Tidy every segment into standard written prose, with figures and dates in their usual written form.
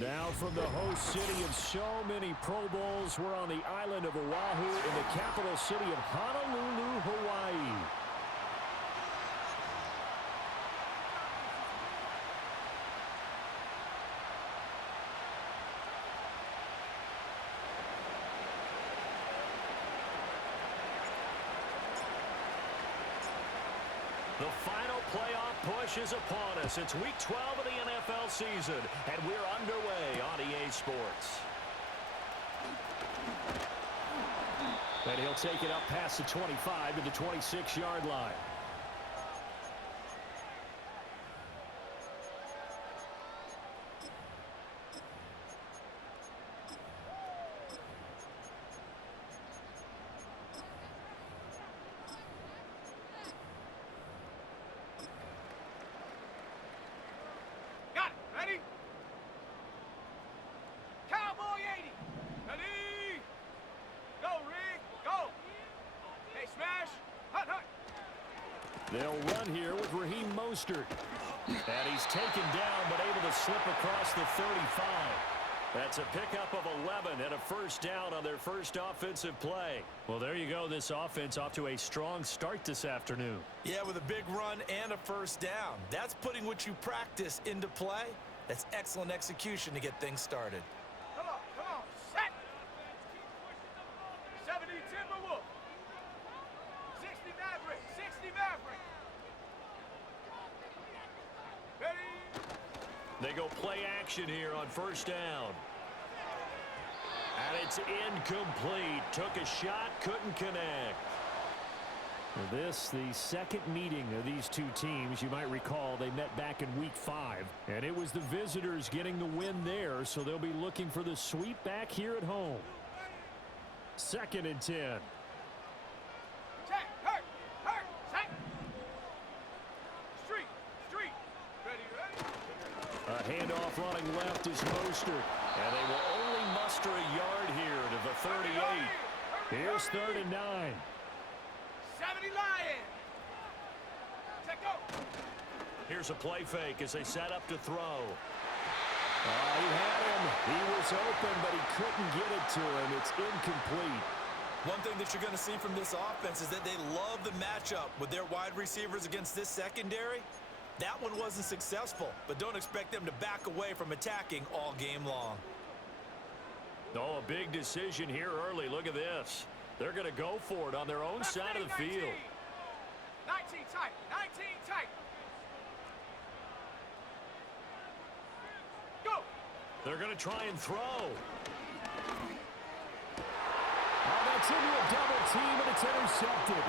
Now from the host city of so many Pro Bowls, we're on the island of Oahu in the capital city of Honolulu, Hawaii. The final playoff push is upon us. It's week 12 of the NFL season, and we're underway on EA Sports. And he'll take it up past the 25 to the 26-yard line. They'll run here with and he's taken down but able to slip across the 35. That's a pickup of 11 and a first down on their first offensive play. Well, there you go. This offense off to a strong start this afternoon. Yeah, with a big run and a first down. That's putting what you practice into play. That's excellent execution to get things started. Come on, set. 70 Timberwolf. 60 Maverick, 60 Maverick. They go play action here on first down. And it's incomplete. Took a shot, couldn't connect. This, the second meeting of these two teams. You might recall they met back in week 5. And it was the visitors getting the win there, so they'll be looking for the sweep back here at home. 2nd and 10. A handoff running left is Mostert. And they will only muster a yard here to the 38. Here's 3rd and 9. 70 Lions. Here's a play fake as they set up to throw. He had him. He was open, but he couldn't get it to him. It's incomplete. One thing that you're going to see from this offense is that they love the matchup with their wide receivers against this secondary. That one wasn't successful, but don't expect them to back away from attacking all game long. Oh, a big decision here early. Look at this. They're going to go for it on their own side of the field. 19 tight, 19 tight. Go. They're going to try and throw. Oh, that's into a double team, and it's intercepted.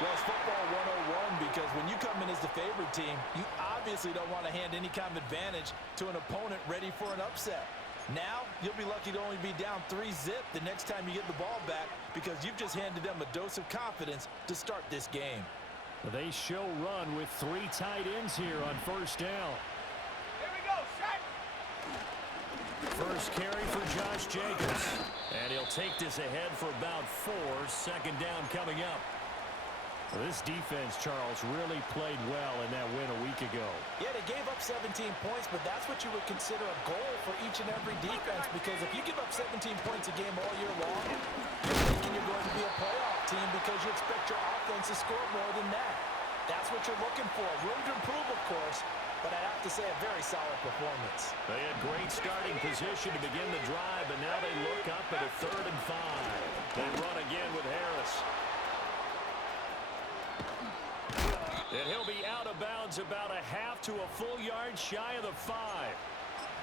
Well, it's football 101 because when you come in as the favorite team, you obviously don't want to hand any kind of advantage to an opponent ready for an upset. Now, you'll be lucky to only be down 3-zip the next time you get the ball back because you've just handed them a dose of confidence to start this game. They show run with 3 tight ends here on first down. Here we go, set. First carry for Josh Jacobs. And he'll take this ahead for about 4. 2nd down coming up. This defense, Charles, really played well in that win a week ago. Yeah, they gave up 17 points, but that's what you would consider a goal for each and every defense because if you give up 17 points a game all year long, you're thinking you're going to be a playoff team because you expect your offense to score more than that. That's what you're looking for. Room to improve, of course, but I'd have to say a very solid performance. They had great starting position to begin the drive, but now they look up at a 3rd and 5. They run again with Harris. And he'll be out of bounds about a half to a full yard shy of the 5.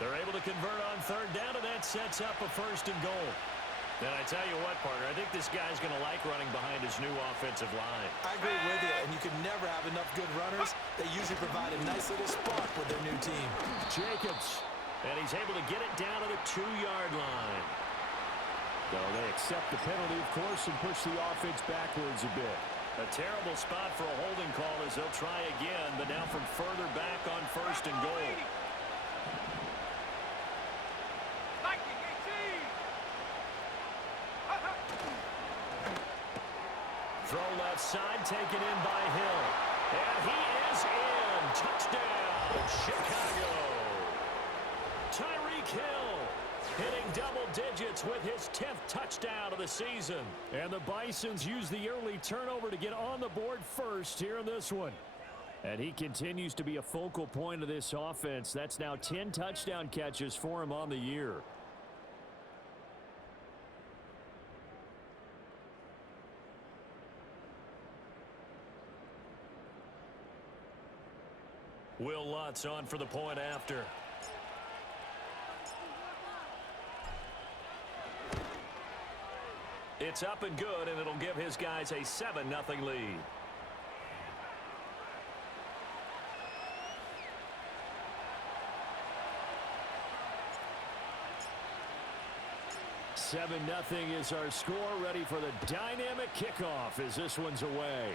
They're able to convert on 3rd down, and that sets up a 1st and goal. And I tell you what, partner, I think this guy's going to like running behind his new offensive line. I agree with you, and you can never have enough good runners. They usually provide a nice little spark with their new team. Jacobs, and he's able to get it down to the 2-yard line. So they accept the penalty, of course, and push the offense backwards a bit. A terrible spot for a holding call as they'll try again, but now from further back on 1st and goal. Throw left side, taken in by Hill. And he is in. Touchdown, Chicago. kill. Hitting double digits with his 10th touchdown of the season. And the Bisons use the early turnover to get on the board first here in this one. And he continues to be a focal point of this offense. That's now 10 touchdown catches for him on the year. Will Lutz on for the point after. It's up and good, and it'll give his guys a 7-0 lead. Seven nothing is our score. Ready for the dynamic kickoff as this one's away.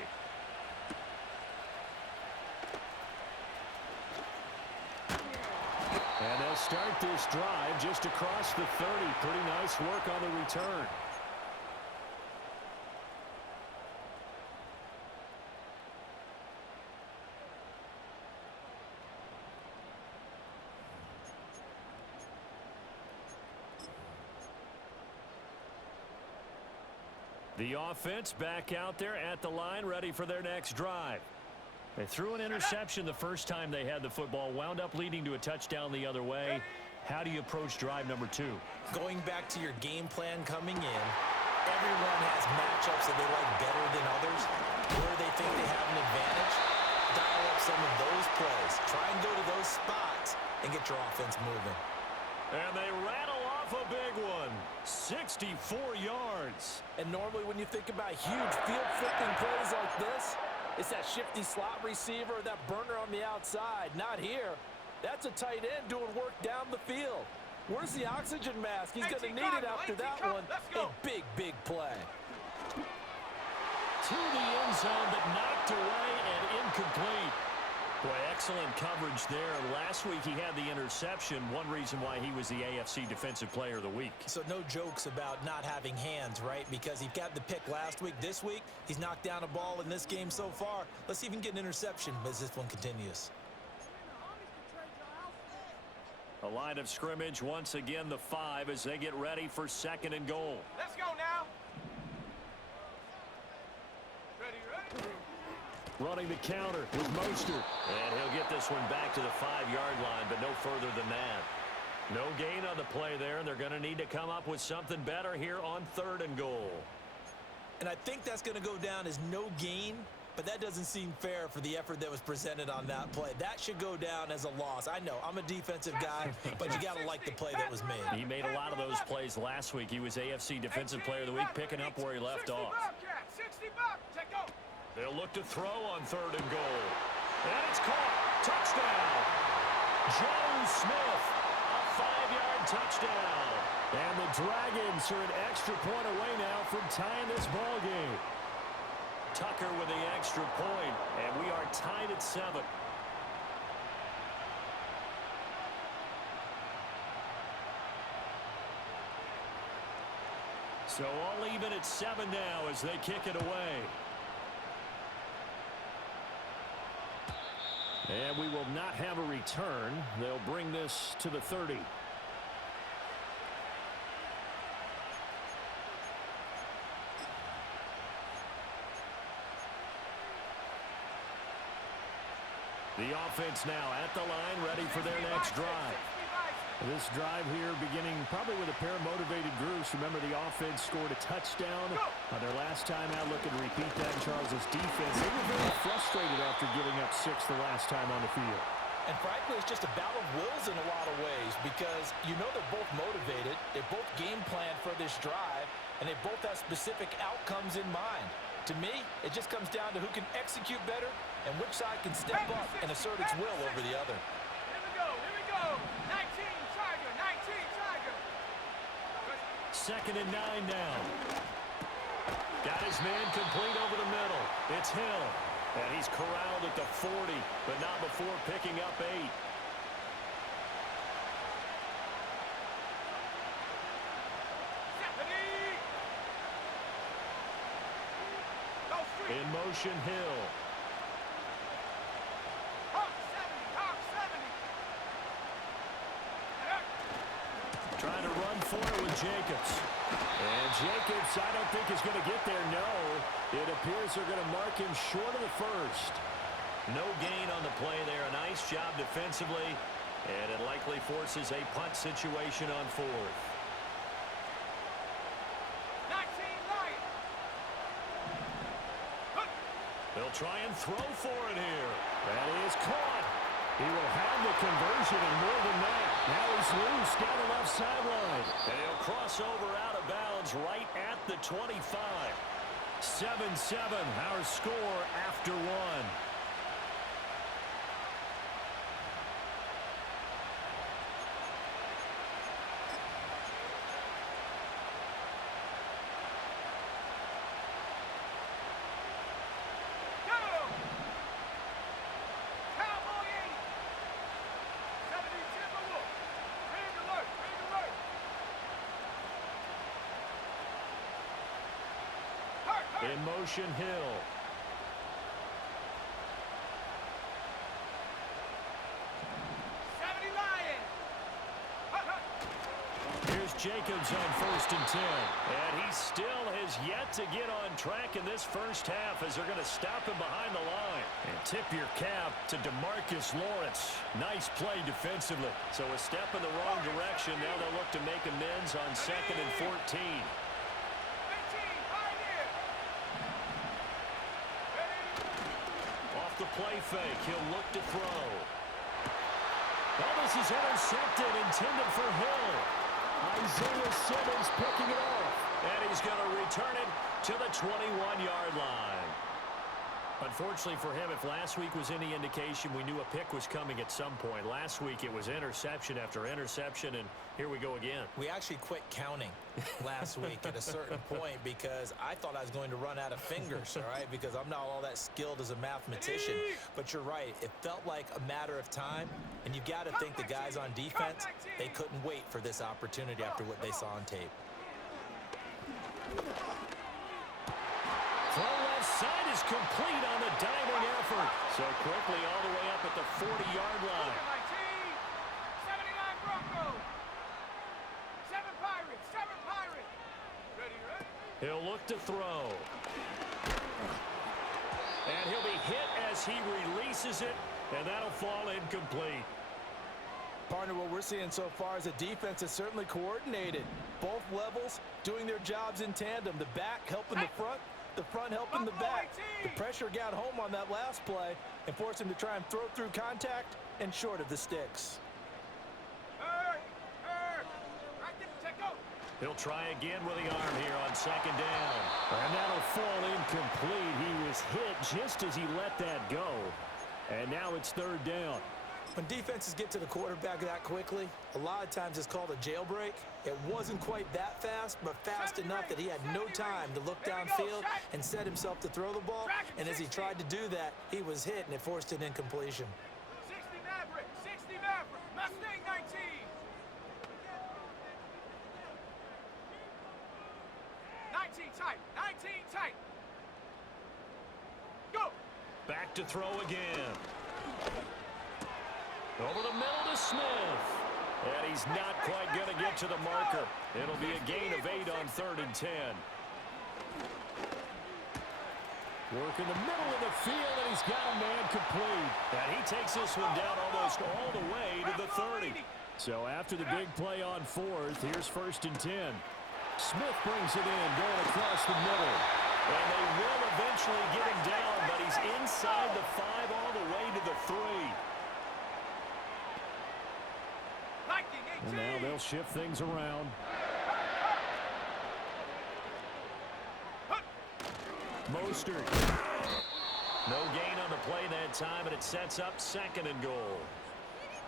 And they'll start this drive just across the 30. Pretty nice work on the return. The offense back out there at the line, ready for their next drive. They threw an interception the first time they had the football, wound up leading to a touchdown the other way. How do you approach drive number 2? Going back to your game plan coming in, everyone has matchups that they like better than others. Where they think they have an advantage, dial up some of those plays. Try and go to those spots and get your offense moving. And they rattle off a big one. 64 yards. And normally when you think about huge field-flipping plays like this, it's that shifty slot receiver, that burner on the outside. Not here. That's a tight end doing work down the field. Where's the oxygen mask? He's going to need it after that one. A big, big play. To the end zone, but knocked away and incomplete. Boy, excellent coverage there. Last week he had the interception. One reason why he was the AFC Defensive Player of the Week. So no jokes about not having hands, right? Because he got the pick last week. This week, he's knocked down a ball in this game so far. Let's see if he can get an interception as this one continues. A line of scrimmage, once again the 5 as they get ready for 2nd and goal. Let's go now. Ready. Running the counter with Mostert. And he'll get this one back to the 5-yard line, but no further than that. No gain on the play there, and they're going to need to come up with something better here on 3rd and goal. And I think that's going to go down as no gain, but that doesn't seem fair for the effort that was presented on that play. That should go down as a loss. I know, I'm a defensive guy, but you got to like the play that was made. He made a lot of those plays last week. He was AFC Defensive Player of the Week, picking up where he left off. 60 bucks. Take go. They'll look to throw on 3rd and goal. And it's caught. Touchdown. Joe Smith. A 5-yard touchdown. And the Dragons are an extra point away now from tying this ball game. Tucker with the extra point, and we are tied at 7. So all even at 7 now as they kick it away. And we will not have a return. They'll bring this to the 30. The offense now at the line, ready for their next drive. This drive here beginning probably with a pair of motivated groups. Remember, the offense scored a touchdown on their last time out. Looking to repeat that in Charles's defense. They were very frustrated after giving up 6 the last time on the field. And frankly, it's just a battle of wills in a lot of ways because you know they're both motivated. They both game plan for this drive, and they both have specific outcomes in mind. To me, it just comes down to who can execute better and which side can step up and assert its will over the other. Here we go. 19 Tiger. 19 Tiger. 2nd and 9 now. Got his man complete over the middle. It's Hill. And he's corralled at the 40, but not before picking up 8. In motion, Hill. Hawk 70. Trying to run for it with Jacobs. And Jacobs, I don't think is going to get there. No, it appears they're going to mark him short of the first. No gain on the play there. A nice job defensively, and it likely forces a punt situation on fourth. 19 Lions. They'll try and throw for it here. That is caught. He will have the conversion and more than that. Now he's loose down the left sideline. And he'll cross over out of bounds right at the 25. 7-7, our score after one. In motion, Hill. Here's Jacobs on 1st and 10. And he still has yet to get on track in this first half as they're going to stop him behind the line. And tip your cap to DeMarcus Lawrence. Nice play defensively. So a step in the wrong direction. Now they'll look to make amends on 2nd and 14. The play fake. He'll look to throw. Well, this is intercepted, intended for Hill. Isaiah Simmons picking it off. And he's going to return it to the 21-yard line. Unfortunately for him, if last week was any indication, we knew a pick was coming at some point. Last week it was interception after interception, and here we go again. We actually quit counting last week at a certain point because I thought I was going to run out of fingers, all right, because I'm not all that skilled as a mathematician. But you're right. It felt like a matter of time, and you got to think the guys on defense, they couldn't wait for this opportunity after what they saw on tape. Throw left side is complete on the diving effort. So quickly all the way up at the 40-yard line. 79 Broncos. 7 Pirates. 7 Pirates. Ready, ready? He'll look to throw. And he'll be hit as he releases it, and that'll fall incomplete. Partner, what we're seeing so far is the defense is certainly coordinated. Both levels doing their jobs in tandem. The back helping the front helping the back. The pressure got home on that last play and forced him to try and throw through contact and short of the sticks. He'll try again with the arm here on 2nd down. And that'll fall incomplete. He was hit just as he let that go. And now it's 3rd down. When defenses get to the quarterback that quickly, a lot of times it's called a jailbreak. It wasn't quite that fast, but fast enough that he had no time to look downfield and set himself to throw the ball. And as he tried to do that, he was hit, and it forced an incompletion. 60 Maverick, 60 Maverick, Mustang 19. Tight, 19 tight. Go. Back to throw again. Over the middle to Smith. And he's not quite going to get to the marker. It'll be a gain of 8 on 3rd and 10. Work in the middle of the field, and he's got a man complete. And he takes this one down almost all the way to the 30. So after the big play on 4th, here's 1st and 10. Smith brings it in, going across the middle. And they will eventually get him down, but he's inside the 5 all the way to the 3. And now they'll shift things around. Mostert. No gain on the play that time, and it sets up 2nd and goal.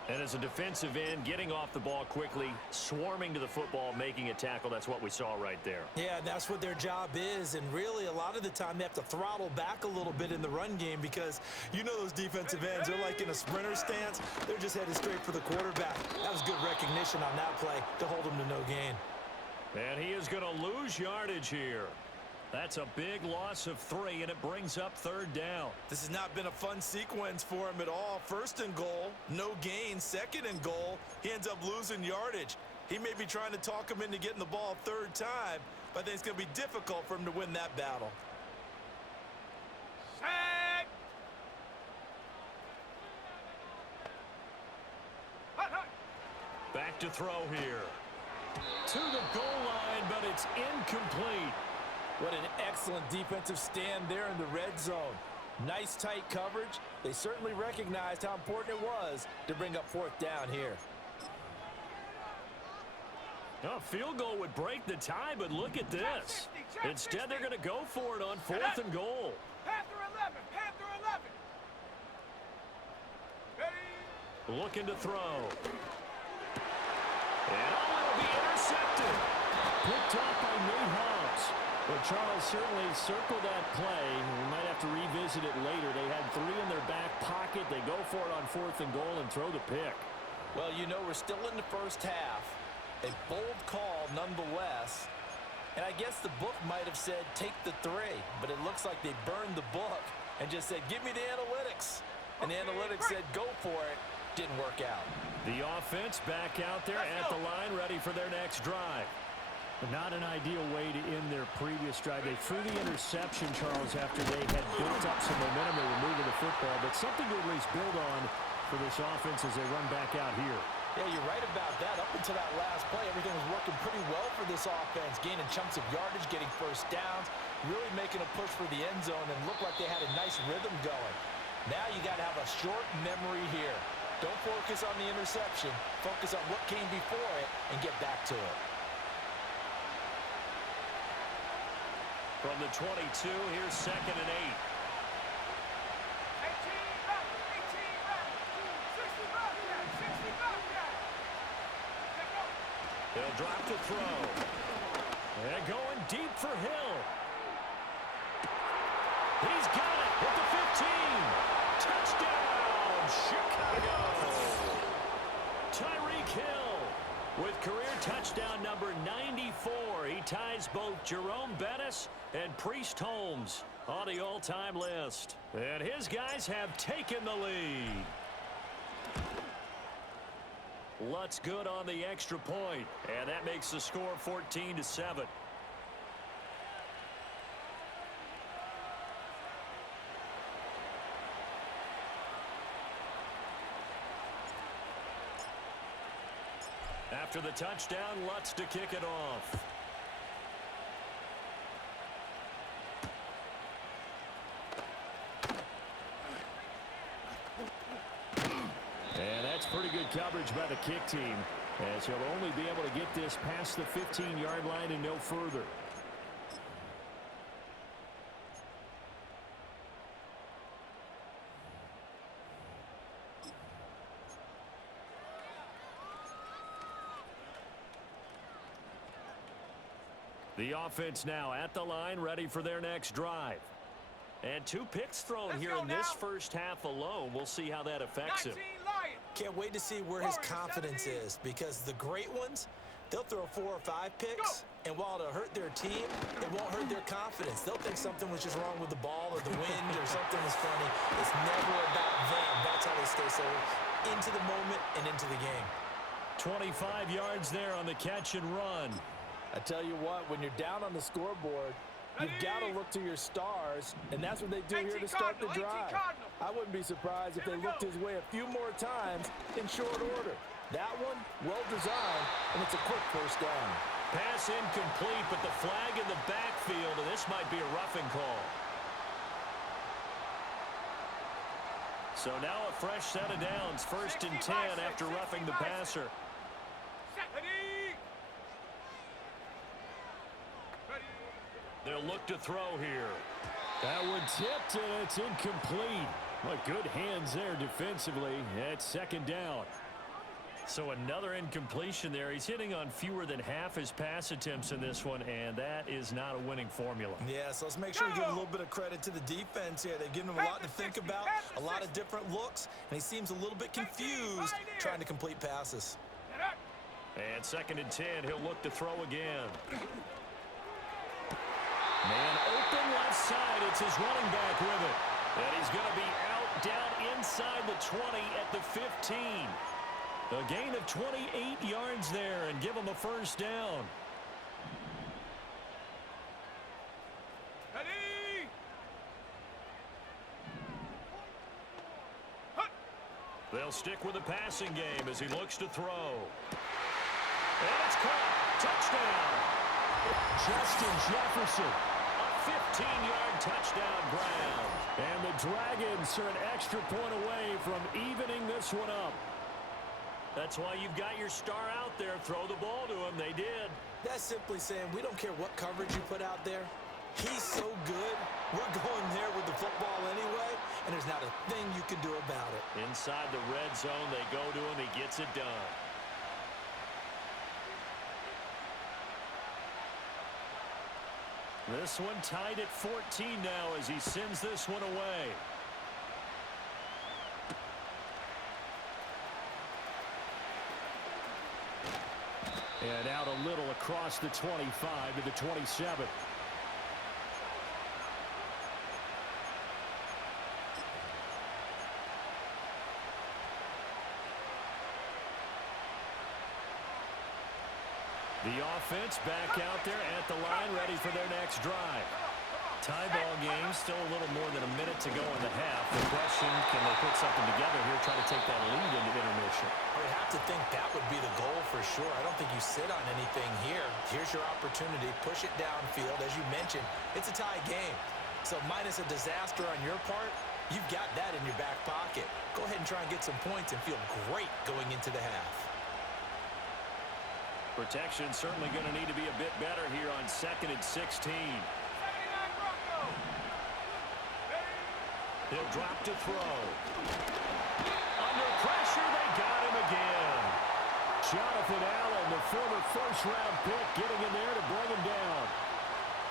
And as a defensive end, getting off the ball quickly, swarming to the football, making a tackle, that's what we saw right there. Yeah, that's what their job is, and really a lot of the time they have to throttle back a little bit in the run game because you know those defensive ends, they're like in a sprinter stance. They're just headed straight for the quarterback. That was good recognition on that play to hold them to no gain. And he is going to lose yardage here. That's a big loss of 3, and it brings up 3rd down. This has not been a fun sequence for him at all. 1st and goal, no gain. 2nd and goal, he ends up losing yardage. He may be trying to talk him into getting the ball a third time, but I think it's going to be difficult for him to win that battle. Set. Hut, hut. Back to throw here. To the goal line, but it's incomplete. What an excellent defensive stand there in the red zone. Nice tight coverage. They certainly recognized how important it was to bring up fourth down here. A field goal would break the tie, but look at this. Instead, they're going to go for it on 4th and goal. Panther 11. Panther 11. Ready. Looking to throw. And it'll be intercepted. Picked off by Nate Hobbs. Well, Charles certainly circled that play. We might have to revisit it later. They had 3 in their back pocket. They go for it on 4th and goal and throw the pick. Well, you know, we're still in the first half. A bold call nonetheless. And I guess the book might have said take the 3, but it looks like they burned the book and just said, give me the analytics. And the analytics said, go for it. Didn't work out. The offense back out there at the line, ready for their next drive. Not an ideal way to end their previous drive. They threw the interception, Charles, after they had built up some momentum. They were moving the football, but something to at least build on for this offense as they run back out here. Yeah, you're right about that. Up until that last play, everything was working pretty well for this offense, gaining chunks of yardage, getting first downs, really making a push for the end zone, and looked like they had a nice rhythm going. Now you got to have a short memory here. Don't focus on the interception. Focus on what came before it and get back to it. From the 22, here's 2nd and 8. 18 back. 18 back. 60 back. 60 back. Take go. They'll drop the throw. And going deep for Hill. He's got it at the 15. Touchdown, Chicago. Tyreek Hill with career touchdown number 94. He ties both Jerome Bettis and Priest Holmes on the all-time list. And his guys have taken the lead. Lutz good on the extra point, and that makes the score 14-7. After the touchdown, Lutz to kick it off. And that's pretty good coverage by the kick team, as he'll only be able to get this past the 15-yard line and no further. The offense now at the line, ready for their next drive. And 2 picks thrown here in this first half alone. We'll see how that affects him. 19 Lions. Can't wait to see where his confidence is, because the great ones, they'll throw 4 or 5 picks, and while it'll hurt their team, it won't hurt their confidence. They'll think something was just wrong with the ball or the wind or something was funny. It's never about them. That's how they stay so into the moment and into the game. 25 yards there on the catch and run. I tell you what, when you're down on the scoreboard, you've got to look to your stars, and that's what they do here to start the drive. I wouldn't be surprised if they looked his way a few more times in short order. That one, well designed, and it's a quick first down. Pass incomplete, but the flag in the backfield, and this might be a roughing call. So now a fresh set of downs, 1st and 10 after roughing the passer. They'll look to throw here. That one tipped, and it's incomplete. Well, good hands there defensively. It's 2nd down. So another incompletion there. He's hitting on fewer than half his pass attempts in this one, and that is not a winning formula. Yeah, so let's make sure we give a little bit of credit to the defense here. They've given him a lot to think about, a lot of different looks, and he seems a little bit confused trying to complete passes. And 2nd and 10, he'll look to throw again. Man open left side. It's his running back with it. And he's going to be out down inside the 20 at the 15. A gain of 28 yards there and give them a first down. Ready? They'll stick with the passing game as he looks to throw. And it's caught. Touchdown. Justin Jefferson. A 15-yard touchdown grab. And the Dragons are an extra point away from evening this one up. That's why you've got your star out there. Throw the ball to him. They did. That's simply saying we don't care what coverage you put out there. He's so good. We're going there with the football anyway, and there's not a thing you can do about it. Inside the red zone, they go to him. He gets it done. This one tied at 14 now as he sends this one away. And out a little across the 25 to the 27. The offense back out there at the line, ready for their next drive. Tie ball game, still a little more than a minute to go in the half. The question, can they put something together here, try to take that lead into intermission? I would have to think that would be the goal for sure. I don't think you sit on anything here. Here's your opportunity. Push it downfield. As you mentioned, it's a tie game. So minus a disaster on your part, you've got that in your back pocket. Go ahead and try and get some points and feel great going into the half. Protection certainly going to need to be a bit better here on 2nd and 16. 79 Broncos. He'll drop to throw. Under pressure, they got him again. Jonathan Allen, the former first-round pick, getting in there to bring him down.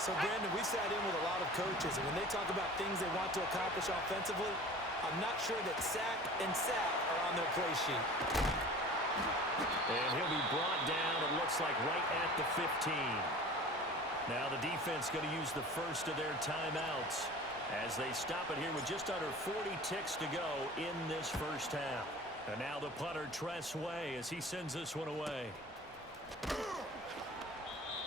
So, Brandon, we sat in with a lot of coaches, and when they talk about things they want to accomplish offensively, I'm not sure that sack and sack are on their play sheet. And he'll be brought down, it looks like, right at the 15. Now the defense going to use the first of their timeouts as they stop it here with just under 40 ticks to go in this first half. And now the punter, Tress Way, as he sends this one away.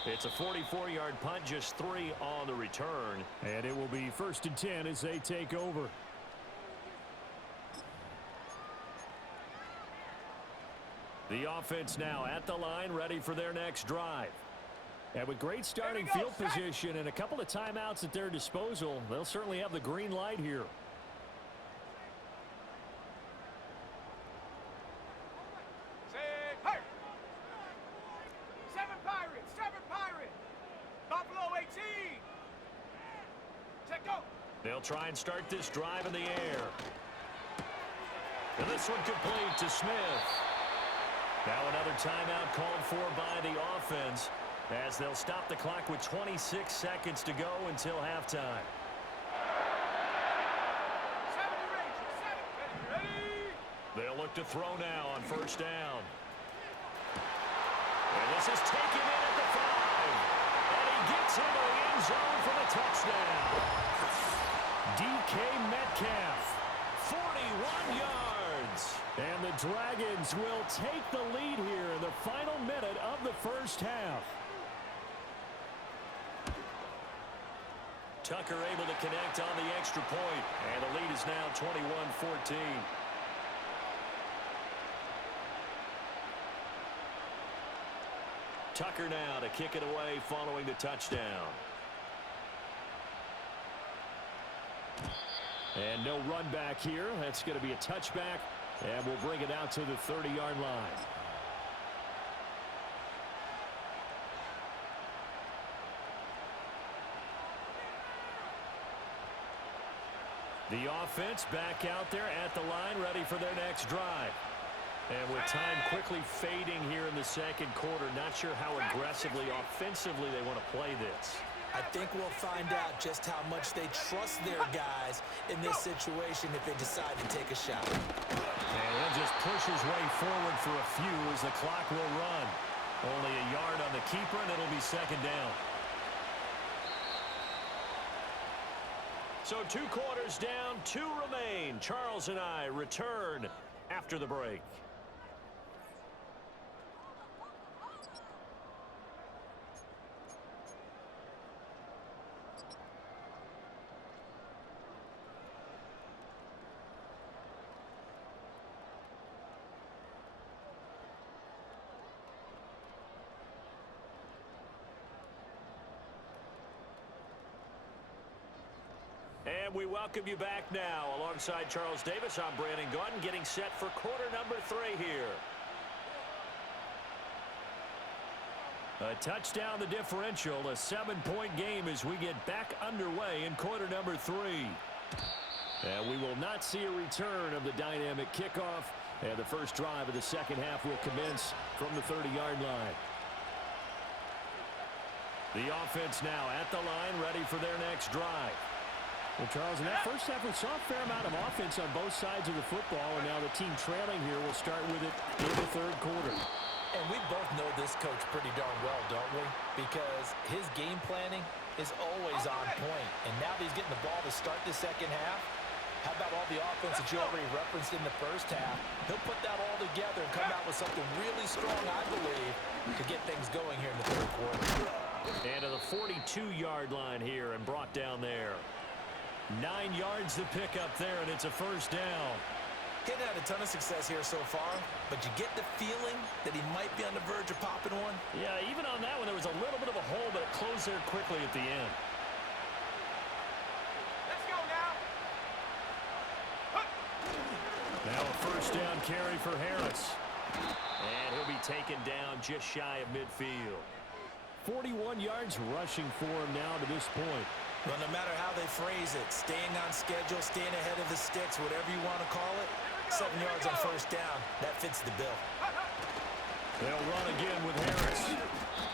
It's a 44-yard punt, just 3 on the return. And it will be 1st and 10 as they take over. The offense now at the line, ready for their next drive. And with great starting field position and a couple of timeouts at their disposal, they'll certainly have the green light here. Say, hey! 7 Pirates, 7 Pirates. Buffalo 18. Check go. They'll try and start this drive in the air. And this one complete to Smith. Now another timeout called for by the offense as they'll stop the clock with 26 seconds to go until halftime. 70 Rangers, 7. Ready? They'll look to throw now on 1st down. And this is taken in at the 5. And he gets into the end zone for the touchdown. DK Metcalf, 41 yards. And the Dragons will take the lead here in the final minute of the first half. Tucker able to connect on the extra point, and the lead is now 21-14. Tucker now to kick it away following the touchdown. And no run back here. That's going to be a touchback, and we'll bring it out to the 30-yard line. The offense back out there at the line, ready for their next drive. And with time quickly fading here in the second quarter, not sure how aggressively, offensively they want to play this. I think we'll find out just how much they trust their guys in this situation if they decide to take a shot. And he'll just push his way forward for a few as the clock will run. Only a yard on the keeper, and it'll be 2nd down. So 2 quarters down, 2 remain. Charles and I return after the break. And we welcome you back now. Alongside Charles Davis, I'm Brandon Gaudin, getting set for quarter number 3 here. A touchdown the differential, a 7-point game as we get back underway in quarter number 3. And we will not see a return of the dynamic kickoff. And the first drive of the second half will commence from the 30-yard line. The offense now at the line, ready for their next drive. Well, Charles, in that first half, we saw a fair amount of offense on both sides of the football, and now the team trailing here will start with it in the third quarter. And we both know this coach pretty darn well, don't we? Because his game planning is always on point. And now that he's getting the ball to start the second half, how about all the offense that you already referenced in the first half? He'll put that all together and come out with something really strong, I believe, to get things going here in the third quarter. And to the 42-yard line here and brought down there. 9 yards to pick up there, and it's a first down. He hadn't had a ton of success here so far, but you get the feeling that he might be on the verge of popping one. Yeah, even on that one, there was a little bit of a hole, but it closed there quickly at the end. Let's go now. Now a first down carry for Harris. And he'll be taken down just shy of midfield. 41 yards rushing for him now to this point. Well, no matter how they phrase it, staying on schedule, staying ahead of the sticks, whatever you want to call it, 7 yards on first down, that fits the bill. They'll run again with Harris.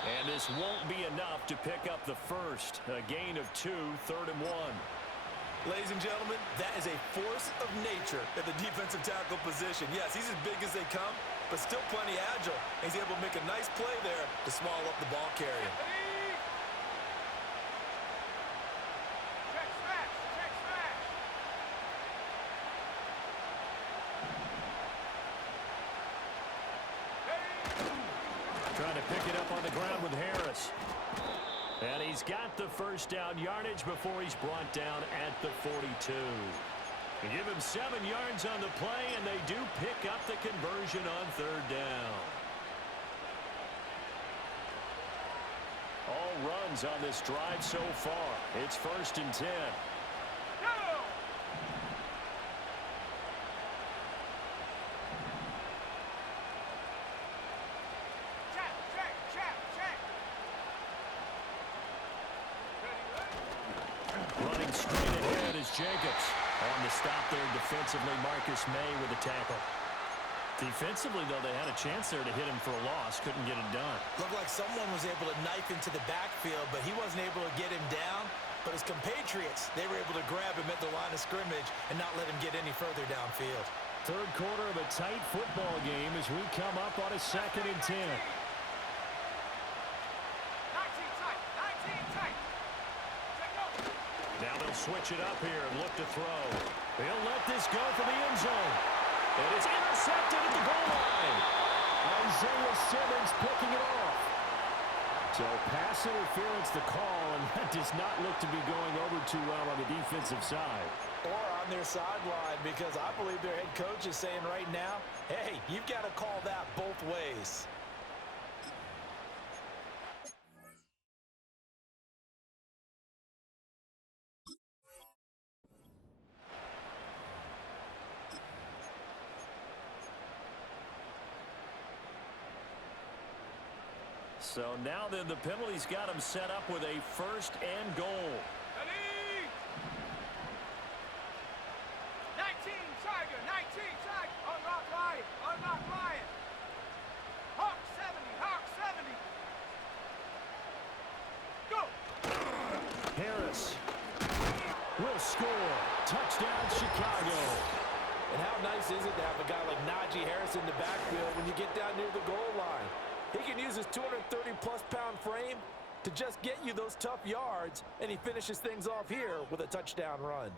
And this won't be enough to pick up the first. A gain of 2, 3rd and 1. Ladies and gentlemen, that is a force of nature at the defensive tackle position. Yes, he's as big as they come, but still plenty agile. He's able to make a nice play there to swallow up the ball carrier. Check smash. Check smash. Trying to pick it up on the ground with Harris. And he's got the first down yardage before he's brought down at the 42. They give him 7 yards on the play, and they do pick up the conversion on 3rd down. All runs on this drive so far. It's 1st and 10. Go! Check, check, check, check. Ready, ready? Running straight ahead is Jacobs. On the stop there defensively, Marcus May with the tackle. Defensively, though, they had a chance there to hit him for a loss. Couldn't get it done. Looked like someone was able to knife into the backfield, but he wasn't able to get him down. But his compatriots, they were able to grab him at the line of scrimmage and not let him get any further downfield. Third quarter of a tight football game as we come up on a 2nd and 10. 19 tight, 19 tight. Check go. Now they'll switch it up here and look to throw. They'll let this go for the end zone. And it's intercepted at the goal line. Isaiah Simmons picking it off. So pass interference the call, and that does not look to be going over too well on the defensive side. Or on their sideline, because I believe their head coach is saying right now, hey, you've got to call that both ways. So now then the penalty's got him set up with a 1st and goal. Ready? 19 Tiger, 19 Tiger. Unlock Lion, unlock Lion. Hawk 70, Hawk 70. Go. Harris will score. Touchdown, Chicago. And how nice is it to have a guy like Najee Harris in the backfield when you get down near the goal line? He can use his 230-plus pound frame to just get you those tough yards, and he finishes things off here with a touchdown run.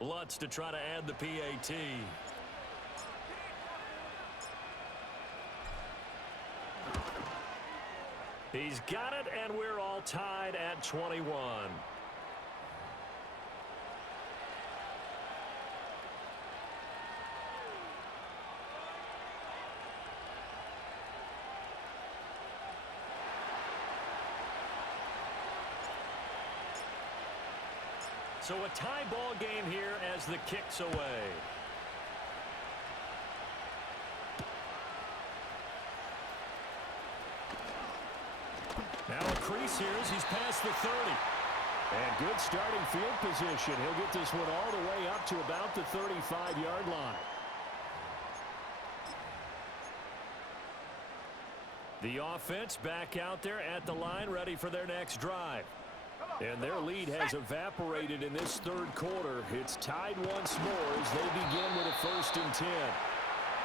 Lutz to try to add the PAT. He's got it, and we're all tied at 21. So a tie ball game here as the kick's away. Now a crease here as he's past the 30. And good starting field position. He'll get this one all the way up to about the 35-yard line. The offense back out there at the line, ready for their next drive. And their lead has evaporated in this third quarter. It's tied once more as they begin with a 1st and 10.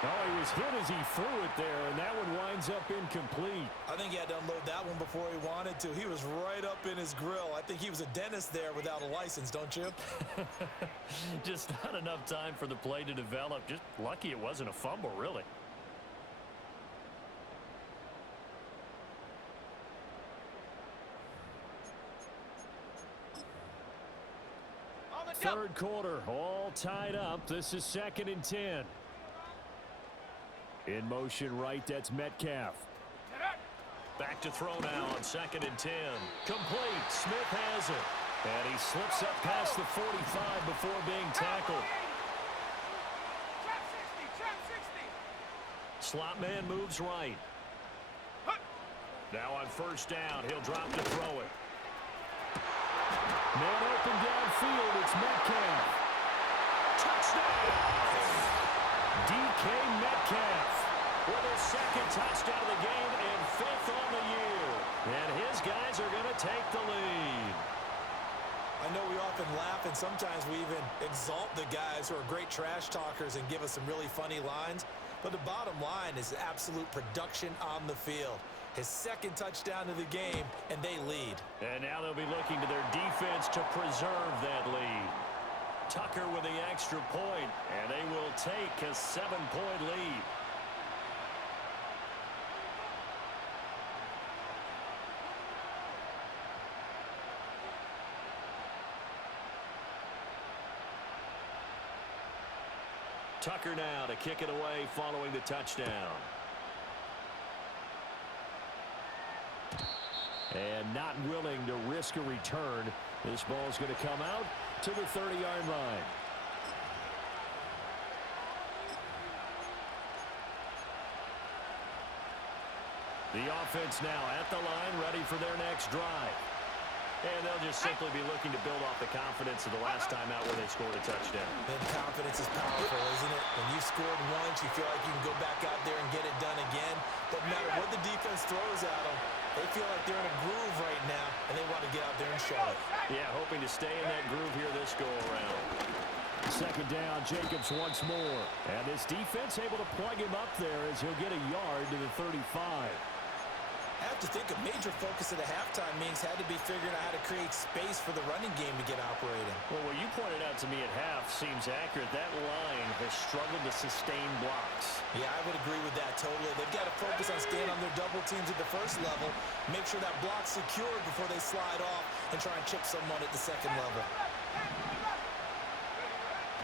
Oh, he was hit as he threw it there, and that one winds up incomplete. I think he had to unload that one before he wanted to. He was right up in his grill. I think he was a dentist there without a license, don't you? Just not enough time for the play to develop. Just lucky it wasn't a fumble, really. Third quarter, all tied up. This is 2nd and 10. In motion right, that's Metcalf. Back to throw now on 2nd and 10. Complete. Smith has it. And he slips up past the 45 before being tackled. Slot man moves right. Now on 1st down, he'll drop to throw it. Man open downfield, it's Metcalf. Touchdown! DK Metcalf with his 2nd touchdown of the game and 5th on the year. And his guys are going to take the lead. I know we often laugh and sometimes we even exalt the guys who are great trash talkers and give us some really funny lines. But the bottom line is absolute production on the field. His 2nd touchdown of the game, and they lead. And now they'll be looking to their defense to preserve that lead. Tucker with the extra point, and they will take a 7-point lead. Tucker now to kick it away following the touchdown. And not willing to risk a return. This ball's going to come out to the 30-yard line. The offense now at the line, ready for their next drive. And they'll just simply be looking to build off the confidence of the last time out where they scored a touchdown. And confidence is powerful, isn't it? When you've scored once, you feel like you can go back out there and get it done again. Doesn't matter what the defense throws at them. They feel like they're in a groove right now, and they want to get out there and show it. Yeah, hoping to stay in that groove here this go-around. 2nd down, Jacobs once more. And this defense able to plug him up there as he'll get a yard to the 35. I have to think a major focus of the halftime meetings had to be figuring out how to create space for the running game to get operating. Well, what you pointed out to me at half seems accurate. That line has struggled to sustain blocks. Yeah, I would agree with that totally. They've got to focus on staying on their double teams at the first level, make sure that block's secured before they slide off and try and chip someone at the second level.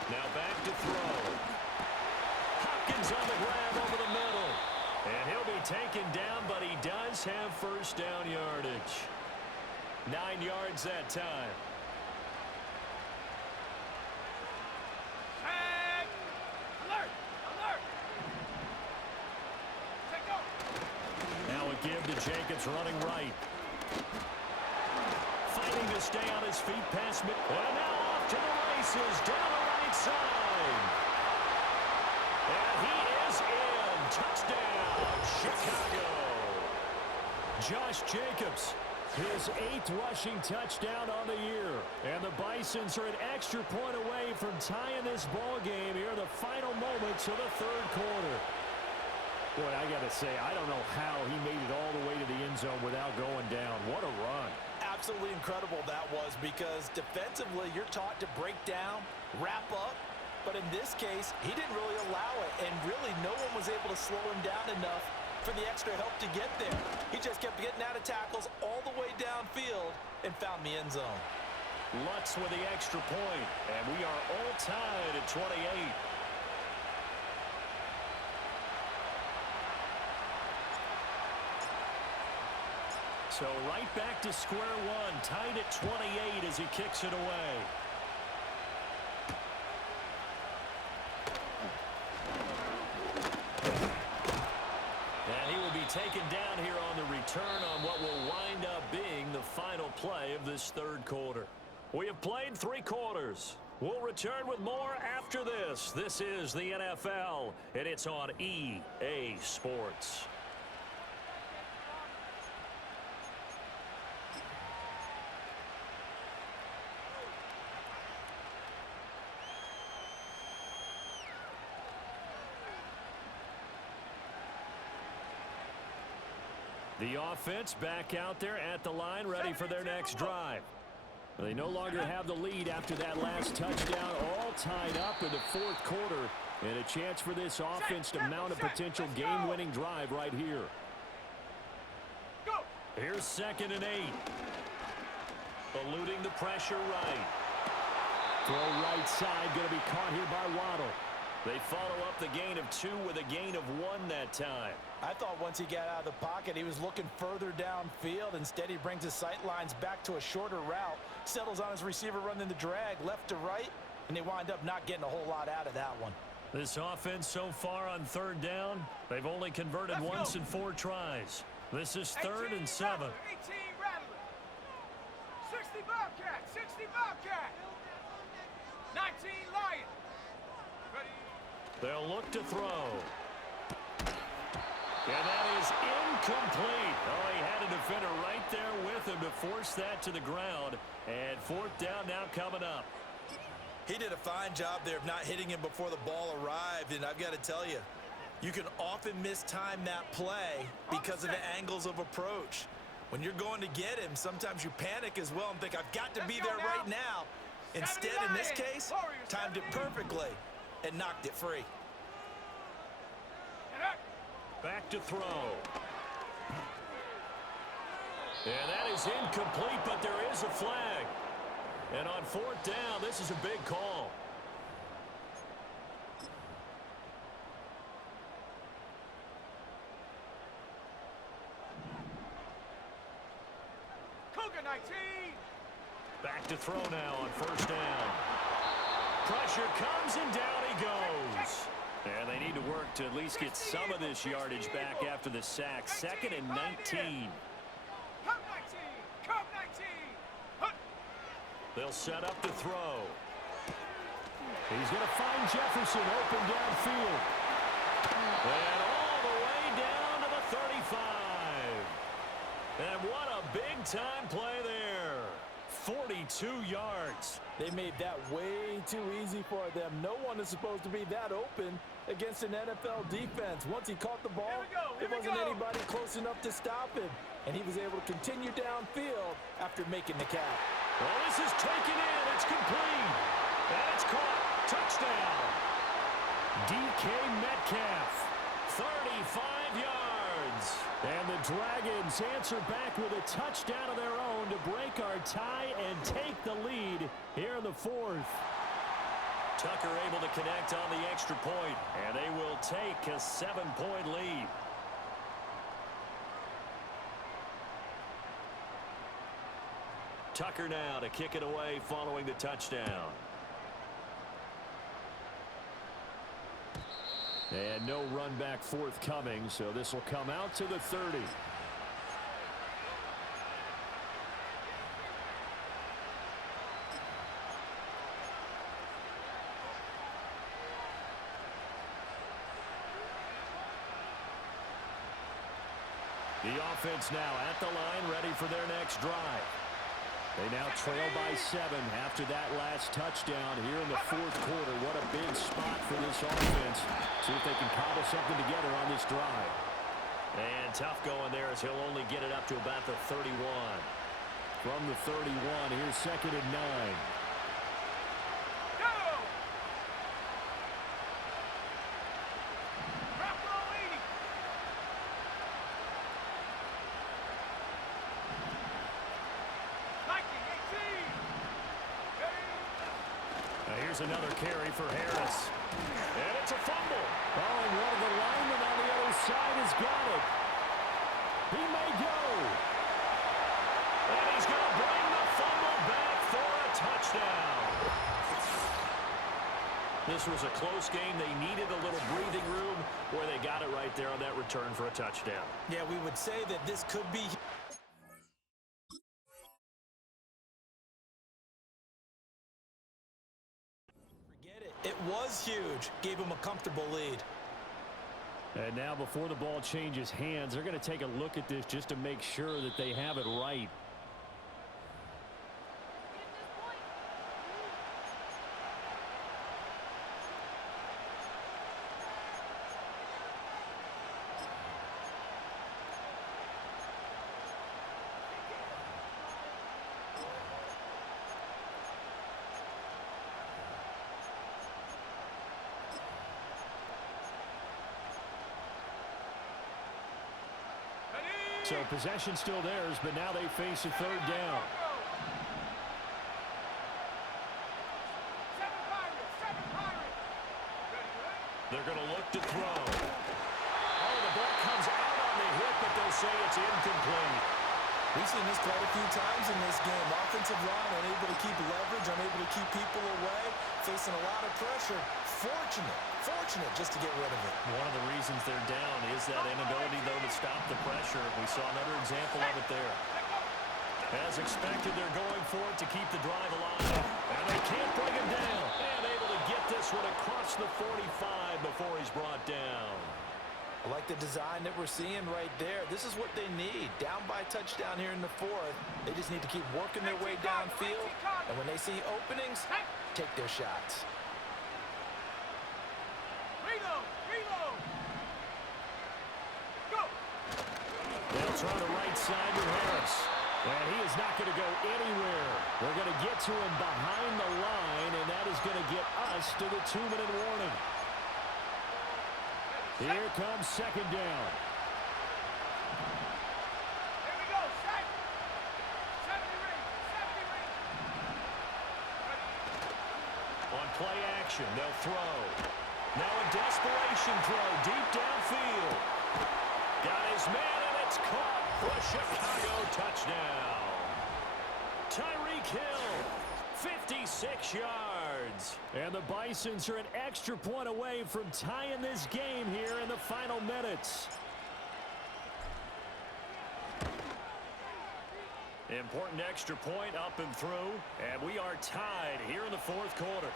Now back to throw. Hopkins on the grab over the middle. And he'll be taken down, but he does have 1st down yardage. 9 yards that time. Alert! Alert! Take over. Now a give to Jacobs running right. Fighting to stay on his feet past mid. And now off to the races down the right side. And he is in. Touchdown, Chicago. Josh Jacobs, his 8th rushing touchdown on the year. And the Bisons are an extra point away from tying this ball game here in the final moments of the 3rd quarter. Boy, I got to say, I don't know how he made it all the way to the end zone without going down. What a run. Absolutely incredible that was, because defensively you're taught to break down, wrap up. But in this case, he didn't really allow it, and really no one was able to slow him down enough for the extra help to get there. He just kept getting out of tackles all the way downfield and found the end zone. Lutz with the extra point, and we are all tied at 28. So right back to square one, tied at 28 as he kicks it away. taken down here on the return on what will wind up being the final play of this third quarter. We have played 3 quarters. We'll return with more after this. This is the NFL, and it's on EA Sports. The offense back out there at the line, ready for their next drive. They no longer have the lead after that last touchdown, all tied up in the fourth quarter, and a chance for this offense to mount a potential game-winning drive right here. Here's 2nd and 8. Eluding the pressure right. Throw right side, going to be caught here by Waddle. They follow up the gain of 2 with a gain of 1 that time. I thought once he got out of the pocket, he was looking further downfield. Instead, he brings his sight lines back to a shorter route, settles on his receiver running the drag left to right, and they wind up not getting a whole lot out of that one. This offense so far on 3rd down, they've only converted once in 4 tries. This is 3rd and 7. 18 Rattler. 60 Bobcat. 60 Bobcat. 19 Lion. Ready. They'll look to throw. And that is incomplete. Oh, he had a defender right there with him to force that to the ground. And 4th down now coming up. He did a fine job there of not hitting him before the ball arrived, and I've got to tell you, you can often mistime that play because of the angles of approach. When you're going to get him, sometimes you panic as well and think, I've got to be there right now. Instead, in this case, timed it perfectly and knocked it free. Back to throw. And that is incomplete, but there is a flag. And on 4th down, this is a big call. Cougar 19. Back to throw now on 1st down. Pressure comes and down he goes. And they need to work to at least get some of this yardage back after the sack. 2nd and 19. Cup 19. Cup 19. They'll set up the throw. He's going to find Jefferson open downfield. And all the way down to the 35. And what a big-time play there. 42 yards. They made that way too easy for them. No one is supposed to be that open against an NFL defense. Once he caught the ball, there wasn't anybody close enough to stop him. And he was able to continue downfield after making the catch. Well, this is taken in. It's complete. And it's caught. Touchdown. DK Metcalf. 35 yards. And the Dragons answer back with a touchdown of their own to break our tie and take the lead here in the 4th. Tucker able to connect on the extra point, and they will take a 7-point lead. Tucker now to kick it away following the touchdown. And no run back forthcoming, so this will come out to the 30. The offense now at the line, ready for their next drive. They now trail by 7 after that last touchdown here in the 4th quarter. What a big spot for this offense. See if they can cobble something together on this drive. And tough going there as he'll only get it up to about the 31. From the 31, here's 2nd and 9. Another carry for Harris. And it's a fumble. Oh, and one of the linemen on the other side has got it. He may go. And he's going to bring the fumble back for a touchdown. This was a close game. They needed a little breathing room where they got it right there on that return. return for a touchdown. Yeah, we would say that this could be... Forget it. It was huge. Gave him a comfortable lead. And now before the ball changes hands, they're going to take a look at this just to make sure that they have it right. So possession still theirs, but now they face a third down. They're going to look to throw. Oh, the ball comes out on the hit, but they'll say it's incomplete. We've seen this quite a few times in this game. Offensive line unable to keep leverage, unable to keep people away, facing a lot of pressure. Fortunate just to get rid of it. One of the reasons they're down is that inability, though, to stop the pressure. We saw another example of it there. As expected, they're going for it to keep the drive alive. And they can't bring him down. And able to get this one across the 45 before he's brought down. I like the design that we're seeing right there. This is what they need. Down by a touchdown here in the fourth. They just need to keep working their way downfield. And when they see openings, take their shots. Reload! Go! They'll try the right side with Harris. And he is not going to go anywhere. We're going to get to him behind the line, and that is going to get us to the 2-minute warning. Here comes second down. Here we go, set! 70 range. On play action, they'll throw. Now a desperation throw deep downfield. Got his man, and it's caught for a Chicago touchdown. Tyreek Hill, 56 yards. And the Bisons are an extra point away from tying this game here in the final minutes. Important extra point up and through, and we are tied here in the fourth quarter.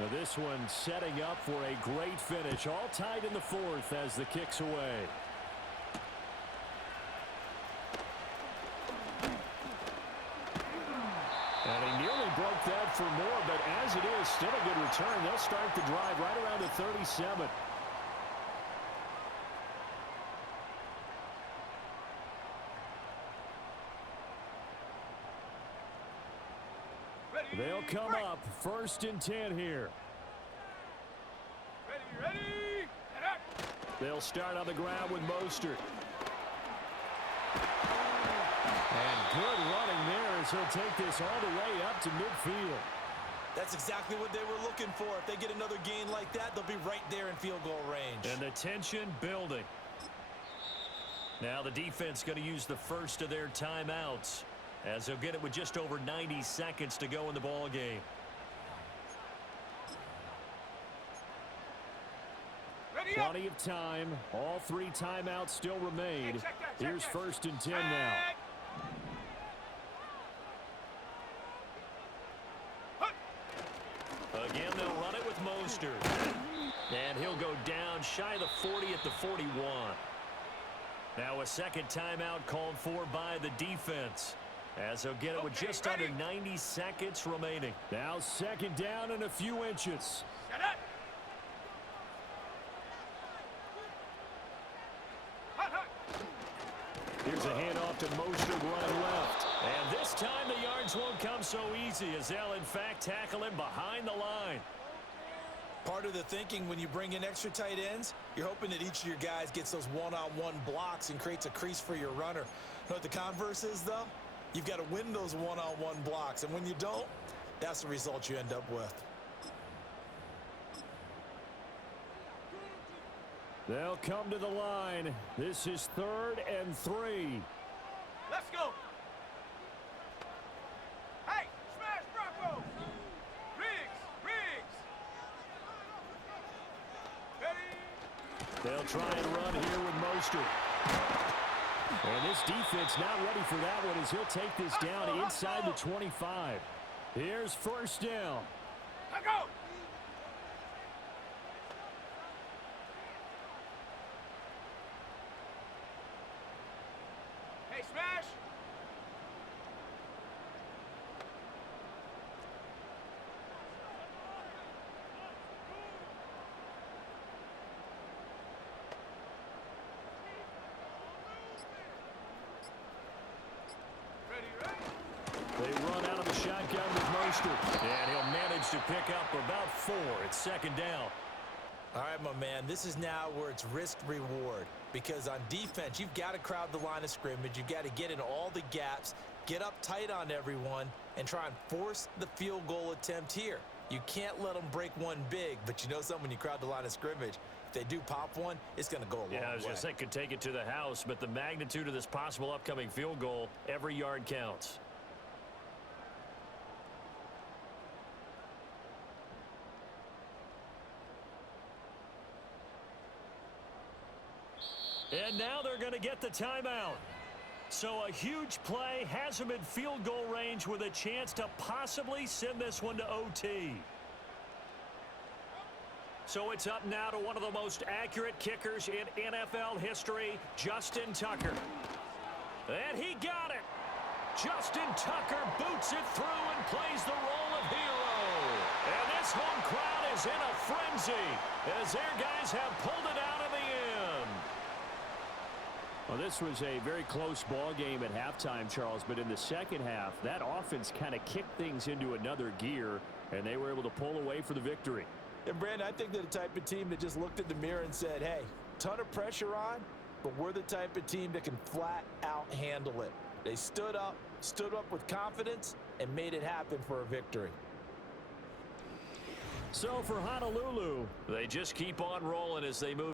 Now this one setting up for a great finish. All tied in the fourth as the kick's away. And he nearly broke that for more, but as it is, still a good return. They'll start the drive right around the 37. They'll come up 1st and 10 here. Ready! They'll start on the ground with Mostert. And good running there as he'll take this all the way up to midfield. That's exactly what they were looking for. If they get another gain like that, they'll be right there in field goal range. And the tension building. Now the defense going to use the first of their timeouts, as they'll get it with just over 90 seconds to go in the ball game. Plenty of time. All 3 timeouts still remain. Here's 1st and 10 now. Again, they'll run it with Mostert. And he'll go down shy of the 40 at the 41. Now a second timeout called for by the defense, as they'll get it with just under 90 seconds remaining. Now 2nd down and a few inches. Shut up! Here's a handoff to Mostert running left. And this time the yards won't come so easy, as they'll in fact tackle him behind the line. Part of the thinking when you bring in extra tight ends, you're hoping that each of your guys gets those one-on-one blocks and creates a crease for your runner. You know what the converse is, though? You've got to win those one-on-one blocks, and when you don't, that's the result you end up with. They'll come to the line. This is 3rd and 3. Let's go. Hey, smash Bronco. Riggs. Ready. They'll try and run here with Mostert. And this defense not ready for that one as he'll take this down inside the 25. Here's 1st down. Let go. Hey, smash. Ready. They run out of the shotgun with Mostert. And he'll manage to pick up about 4. It's 2nd down. All right, my man, this is now where it's risk-reward. Because on defense, you've got to crowd the line of scrimmage. You've got to get in all the gaps, get up tight on everyone, and try and force the field goal attempt here. You can't let them break one big, but you know something, when you crowd the line of scrimmage, if they do pop one, it's going to go a long way. Yeah, I was going to say could take it to the house, but the magnitude of this possible upcoming field goal, every yard counts. And now they're going to get the timeout. So a huge play has them in field goal range with a chance to possibly send this one to OT. So it's up now to one of the most accurate kickers in NFL history, Justin Tucker. And he got it. Justin Tucker boots it through and plays the role of hero. And this home crowd is in a frenzy as their guys have pulled it out in the end. Well, this was a very close ball game at halftime, Charles, but in the second half, that offense kind of kicked things into another gear, and they were able to pull away for the victory. And, Brandon, I think they're the type of team that just looked at the mirror and said, hey, ton of pressure on, but we're the type of team that can flat out handle it. They stood up with confidence, and made it happen for a victory. So for Honolulu, they just keep on rolling as they move